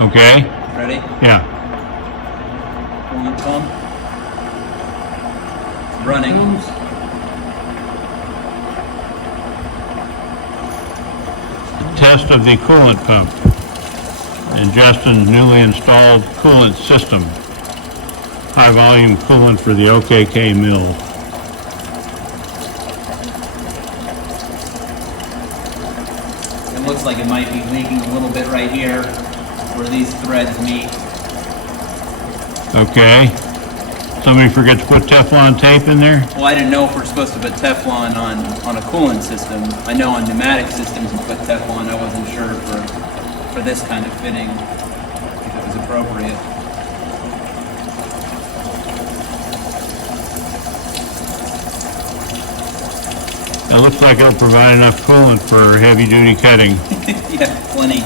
Okay? Ready? Yeah. Coolant pump. Running. Test of the coolant pump and Justin's newly installed coolant system. High volume coolant for the OKK mill. It looks like it might be leaking a little bit right here where these threads meet. Okay. Somebody forget to put Teflon tape in there? Well, I didn't know if we're supposed to put Teflon on a coolant system. I know on pneumatic systems you put Teflon. I wasn't sure for this kind of fitting if it was appropriate. It looks like it'll provide enough coolant for heavy duty cutting. Yeah, plenty.